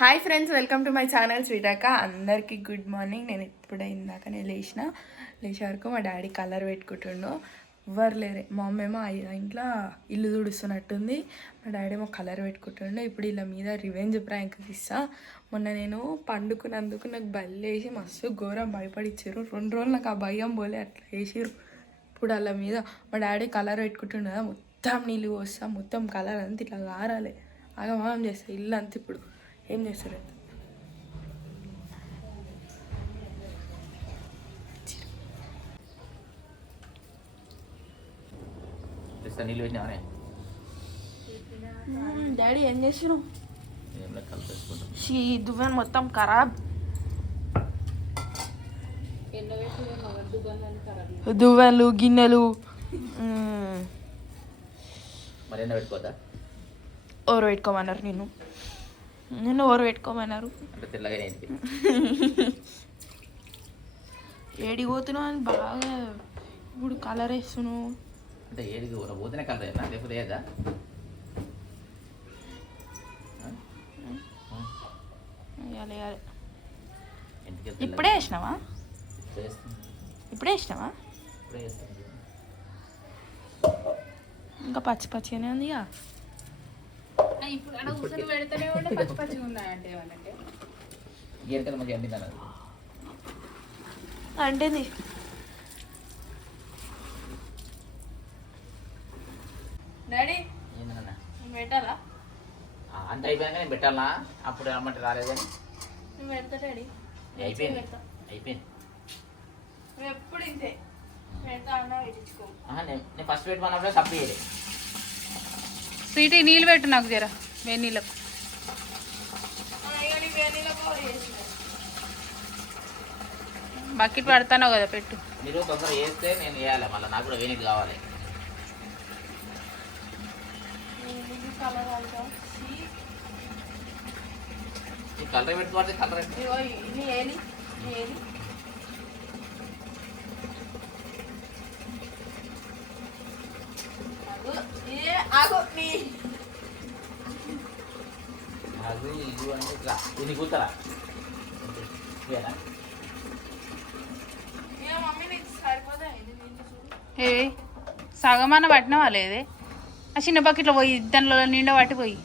Hi friends welcome to my channel Sriraka అందరికీ good morning. నేను ఇప్పుడే ఇందాకనే లేచిన. లేచే వరకు మా డాడీ కలర్ పెట్టుకుంటుండు. ఎవ్వరు లేరే. మా అమ్మ ఏమో ఇంట్లో ఇల్లు తుడుస్తున్నట్టుంది. మా డాడీ ఏమో కలర్ పెట్టుకుంటుండే. ఇప్పుడు ఇలా మీద రివెంజ్ ప్రాంక్ తీస్తా. మొన్న నేను పండుకున్నందుకు నాకు బల్లేసి మస్తు ఘోరం భయపడిచ్చారు. రెండు రోజులు నాకు ఆ భయం పోలే అట్లా వేసిర్రు ఇప్పుడు అలా మీద మా డాడీ కలర్ పెట్టుకుంటుండే కదా మొత్తం నీళ్ళు పోస్తా మొత్తం కలర్ అంతా ఇట్లా కారాలి ఆగమాగం చేస్తా ఇల్లు అంతా ఇప్పుడు. ఏం చేస్తారు? నీళ్ళు పెట్టినామనే డాడీ ఏం చేసినావు దువ్వెన మొత్తం ఖరాబ్. దువ్వెనలు గిన్నెలు పెట్టుకోవద్దా ఓరు పెట్టుకోమన్నారు నేను నిన్ను ఓరు పెట్టుకోమన్నారు. అంటే తెల్లగా ఏంటి ఏడికి పోతున్నావు అని బాగా ఇప్పుడు కలర్ వేస్తున్నావు అంటే ఏడికి పోతేనే కలరేనా లేకపోతే ఏదా? ఇప్పుడే వేసినావా? ఇప్పుడే వేసినావా? ఇంకా పచ్చి పచ్చిగానే ఉంది ఇక ఇప్పుడు అక్కడ కూర్చొని పెడితేనే ఉండే పచ్చి పచ్చిగా ఉన్నాయంటే ఏమనంటే గీరకలు మంచిగా అంటేంది డాడీ ఏందన్నా నేను పెట్టాలా? అంత అయిపోయాక నేను పెట్టాలనా అప్పుడు రమ్మంటే రాలేదు కానీ. నువ్వు పెడతా డాడీ. అయిపోయింది. పెడతా. అయిపోయింది. నువ్వు ఎప్పుడు ఇంతే. పెడతా అన్నా పెట్టించుకో. ఆహా, నేను నేను ఫస్ట్ పెట్టుకున్నప్పుడే సప్లై చేయలేదు స్వీటీ నీళ్ళు పెట్టు నాకు జర వేడి నీళ్ళకు బకెట్ పడతానో కదా పెట్టు. మీరు తొందర వేస్తే నేను వేయాలి మళ్ళీ నాకు కూడా వేనికి కావాలి. ఈ కలర్ పెట్టుకోవాలి కలర్ ఇది ఏది ఇది ఏది ఆగు. ఏ, ఆగు నీ. అది ఇది ఇట్లా. కూతురా? ఏ సగమాన పట్టినవా లేదే? ఆ చిన్న బకెట్లో పోయి దానిలో నిండా పట్టిపోయి.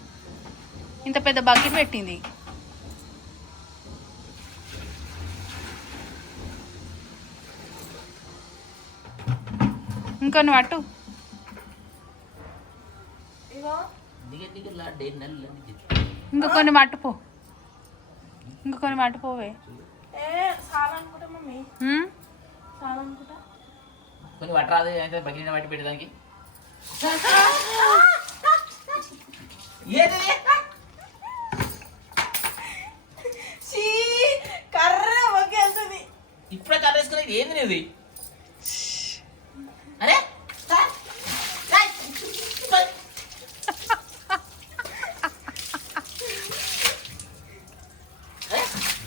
ఇంత పెద్ద బకెట్ పెట్టింది. ఇంకొన్ని పట్టు. ఇంకా కొన్ని పట్టుపో ఇంకా కొన్ని అనుకుంటా కొన్ని పట్టరాదు అయితే బగిలిన బట్టి కర్ర వెళ్తుంది ఇప్పుడే కలర్ వేసుకుని ఇది ఏంది నీది?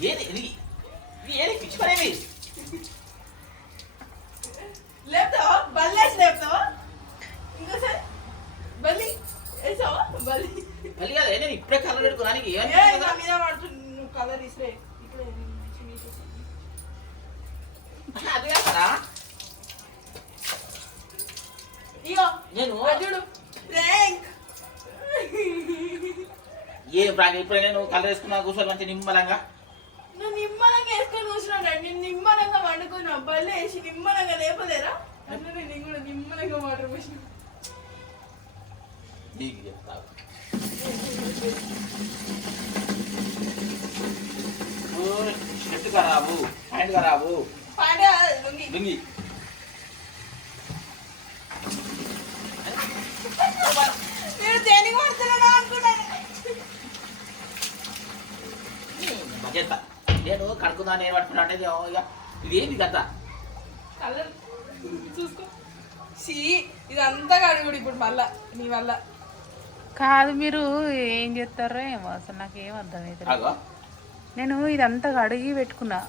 ఏది? ఇది ఇది ఏది? పిచ్చి పనేది లేపుతావా? ఇంకోసారి బల్లి వేసావా? బల్లి. మళ్ళీ కాదు నేను ఇప్పుడే కలర్ పెట్టుకోడానికి ఏ ఏమని మీద పడుతుంది. నువ్వు కలర్ ఇస్తే ఇక్కడ అది కాదా ఇగో నేను చూడు ర్యాంక్ ప్రాంక్ ఇప్పుడే నేను కలర్ వేసుకున్నా కూర్చొని మంచి నిమ్మలంగా? నువ్వు నిమ్మలంగా వేసుకొని కూర్చున్నావు నేను నిమ్మలంగా వండుకున్నా. బల్లి వేసి నిమ్మలంగా లేపలేరా? అందులో నేను కూడా నిమ్మలంగా వాటర్ పోసిన. నీకు చెప్తావు షర్ట్ ఖరాబు ప్యాంట్ ఖరాబు. పాడే లొంగి లుంగి నేను దేనికి పడుతున్నాను అనుకున్నాను మధ్యత నేను కడుకుందా నేను పట్టుకున్నా అంటే ఇక ఇదేంటి కథ? కలర్ చూసుకో. సీ ఇదంతా కడుగుడు ఇప్పుడు మళ్ళా నీ వల్ల. కాదు మీరు ఏం చేస్తారో ఏమో అసలు నాకు ఏం అర్థమవుతుంది అగో నేను ఇదంతా కడిగి పెట్టుకున్నా.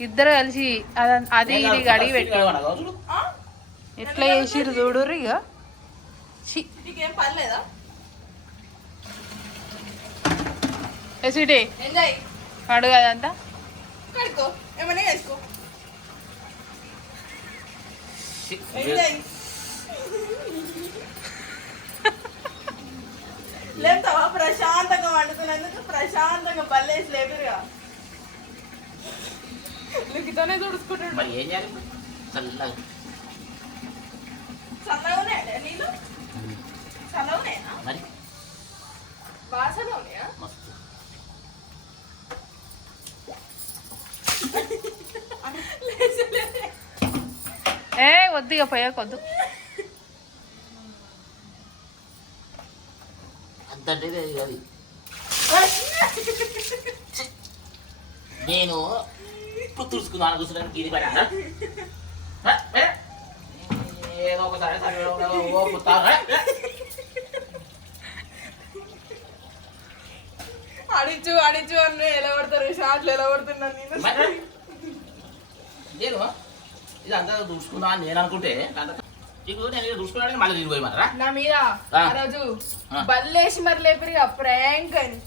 ఇద్దరు కలిసి అద- అది ఇది కడిగి పెట్టు చూడు ఆ? ఎట్లా చేసిరు చూడుర్రు ఇక నీకేం పర్లేదా స్వీటీ ఎంజాయ్. అడుగు అదంతా కడుకో ఏమైనా వేసుకో లేపుతావా? ప్రశాంతంగా వండుతున్నందుకు ప్రశాంతంగా పల్లేసి లేపురుగా. లిఖితోనే తుడుచుకుంటాడు మరి ఏం చేయాలి చల్లగా. చల్లగా ఉన్నాయా నీళ్ళు చల్లగా ఉన్నాయా మరి వాసన ఉన్నాయా మస్తు ఏ వద్దు ఇక పోయాకొద్దు నేను ఇప్పుడు తుడుచుకున్నాను కూర్చున్నాను ఇది పని. అన్నా ఏదో ఒకసారి సరే ఓ పుత్తాను అడిచు అడిచు అని ఎలా పడతారు? షాట్లు ఎలా పడుతున్నాను నేను? మరి నేను ఇది అంతా చూసుకుందా అని నేను అనుకుంటే నీకు నేను చూసుకున్నాను మళ్ళీ నేను పోయమన్నారా నా మీద ఆ. ఆ రోజు ఆ. బల్లేసి మరి లేపరిగా ప్రాంక్ అని.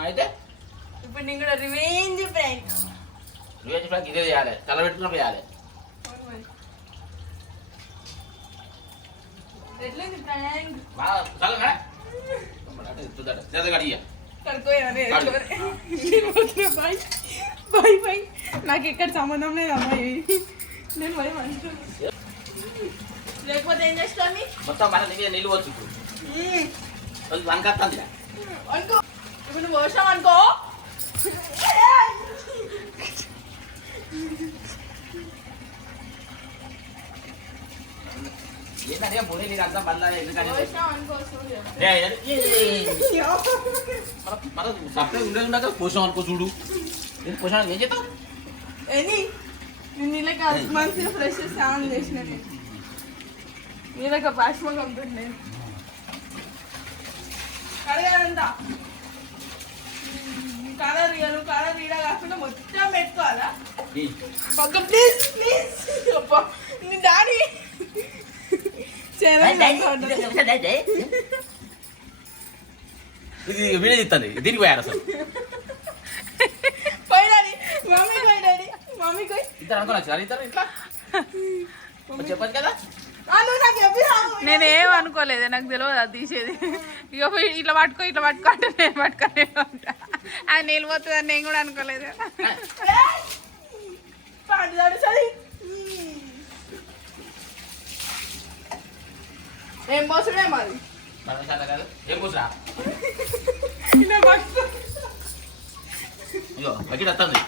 అయితే? ఇప్పుడు నేను కూడా రివెంజ్ ప్రాంక్. రివేజ్ ఫ్రాంక్ ఇదే చేయాలి. తల పెట్టుకున్నప్పుడు చేయాలి. ఎట్లయింది ప్రాంక్? బాగా చల్లగా చూద్దాం లేదా బాయ్. నాకు ఎక్కడ సంబంధం లేదు అమ్మాయి. లేకపోతే ఏం చేస్తాను మొత్తం మన దగ్గర నీళ్ళు వచ్చు ఇప్పుడు. వంకత్తంది అనుకో ఇప్పుడు నువ్వు వర్షం అనుకో. ఏంటంటే మళ్ళీ ఎందుకంటే. మన- సపరేట్ ఉండేది ఉండక పోషం అనుకో చూడు. నేను పోషం ఏం చేస్తావు? ఏది? నేను నీళ్ళకి మంచిగా ఫ్రెష్ స్నానం చేసిన నేను. నీళ్ళకి ఉంటుండే కడగాలంతా. కలర్ ఇయ్యను కలర్ ఈడ కాకుండా మొత్తం పెట్టుకోవాలా? పక్క ప్లీజ్ ప్లీజ్ నీ డాడీ. ఇది వీడియో తీస్తుంది దీనికి పోయారు అసలు. పోయి డాడీ మమ్మీ పోయి డాడీ మమ్మీ పోయి ఇద్దరు అనుకోవచ్చు ఇద్దరు ఇట్లా మరి చెప్పచ్చు కదా నువ్వు నాకు చెప్పిరా నేనేం అనుకోలేదు నాకు తెలియదు అది తీసేది ఇక ఇట్లా పట్టుకో ఇట్లా పట్టుకో అంటే నేను పట్టుకొని ఉంటా అది నీళ్ళు పోతుందని నేను కూడా అనుకోలేదు ఏం పోసుడే మరి ఏం అయ్యో బకెట్ వస్తుంది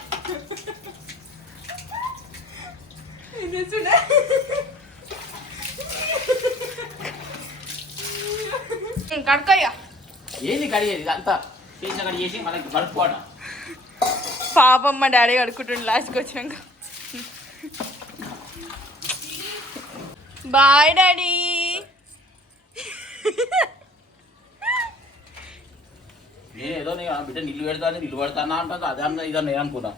కడకయ్యా ఏంది కడిగేది? ఇదంతా చేసిన కడి చేసి మనకి కడుక్కోవడం. పాపం మా డాడీ కడుక్కుంటుండు లాస్ట్కి వచ్చినాక. Bye daddy. నేను ఏదో నీ బిడ్డ నిల్లు పెడతాను నిల్లు పెడతానా అంటుంది. అదే అన్న ఇదన్న నేను అనుకున్నా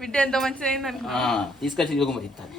బిడ్డ ఎంత మంచిదైంది తీసుకొచ్చి ఇదిగో మరి ఇస్తాను